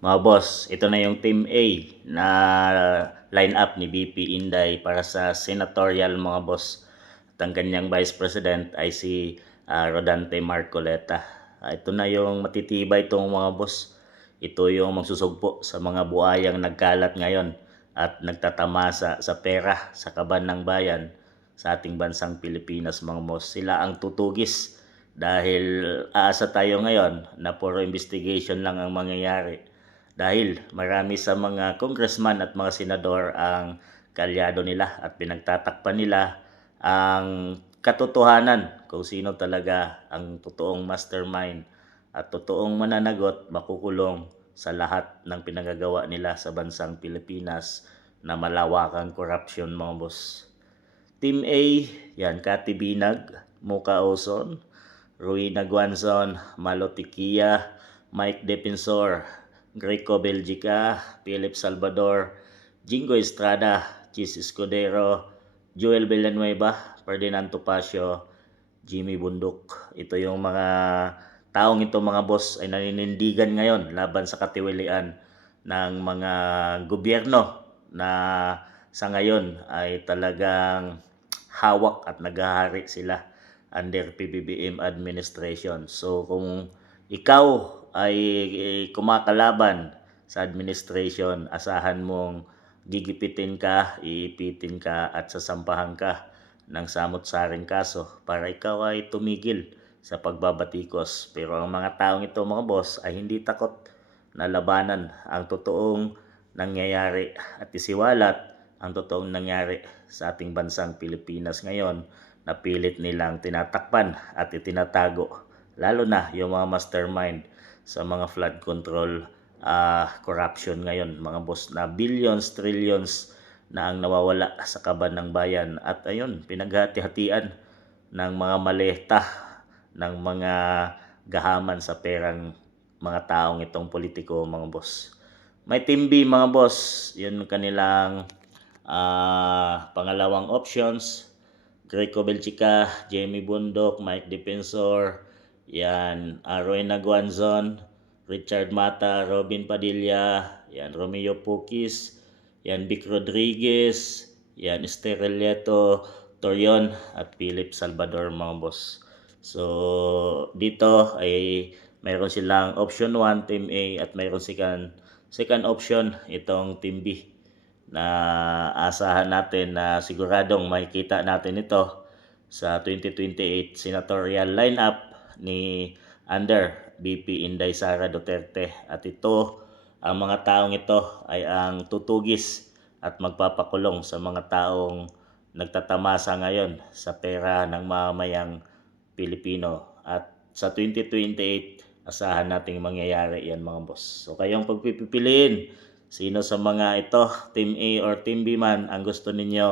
Mga boss, ito na yung Team A na line-up ni VP Inday para sa senatorial mga boss. At ang kanyang Vice President ay si Rodante Marcoleta. Ito na yung matitibay itong mga boss. Ito yung magsusugpo sa mga buhayang nagkalat ngayon at nagtatamasa sa pera sa kaban ng bayan sa ating bansang Pilipinas mga boss. Sila ang tutugis dahil aasa tayo ngayon na puro investigation lang ang mangyayari dahil marami sa mga congressman at mga senador ang kalyado nila at pinagtatakpan nila ang katotohanan kung sino talaga ang totoong mastermind at totoong mananagot makukulong sa lahat ng pinagagawa nila sa bansang Pilipinas na malawakang corruption mga boss. Team A, yan, Kati Binag, Muka Oson, Ruina Guanzon, Malo Tiquia, Mike Defensor, Greco Belgica, Philip Salvador, Jingo Estrada, Chis Escudero, Joel Villanueva, Ferdinand Topacio, Jimmy Bundok. Ito yung mga taong ito mga boss ay naninindigan ngayon laban sa katiwalian ng mga gobyerno na sa ngayon ay talagang hawak at naghahari sila under PBBM administration. So kung ikaw ay kumakalaban sa administration, asahan mong gigipitin ka, iipitin ka at sasampahan ka ng samot-saring kaso para ikaw ay tumigil sa pagbabatikos. Pero ang mga taong ito mga boss ay hindi takot na labanan ang totoong nangyayari at isiwalat ang totoong nangyari sa ating bansang Pilipinas ngayon na pilit nilang tinatakpan at itinatago, lalo na yung mga mastermind sa mga flood control corruption ngayon mga boss, na billions, trillions na ang nawawala sa kaban ng bayan at ayun, pinaghati-hatian ng mga maleta ng mga gahaman sa perang mga taong itong politiko mga boss. May Team B mga boss, yun kanilang pangalawang options. Greco Belchica, Jamie Bundok, Mike Defensor, yan, Rowena Guanzon, Richard Mata, Robin Padilla, yan, Romeo Pukis, yan, Vic Rodriguez, yan, Esther Lieto, Torion, at Philip Salvador mga boss. So, dito ay mayroon silang option 1, Team A, at mayroon second option, itong Team B, na asahan natin na siguradong makikita natin ito sa 2028 senatorial lineup ni under VP Inday Sara Duterte. At ito, ang mga taong ito ay ang tutugis at magpapakulong sa mga taong nagtatamasa ngayon sa pera ng mamamayang Pilipino. At sa 2028, asahan nating mangyayari yan mga boss. So kayong pagpipiliin, sino sa mga ito, Team A or Team B man, ang gusto ninyo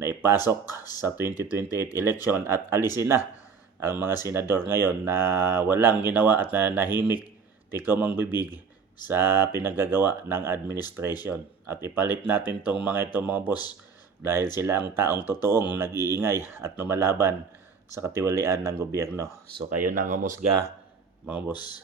na ipasok sa 2028 election at alisin na ang mga senador ngayon na walang ginawa at nahimik, tikom ang bibig sa pinagagawa ng administration. At ipalit natin tong mga ito mga boss dahil sila ang taong totoong nag-iingay at lumalaban sa katiwalian ng gobyerno. So kayo nang humusga mga boss.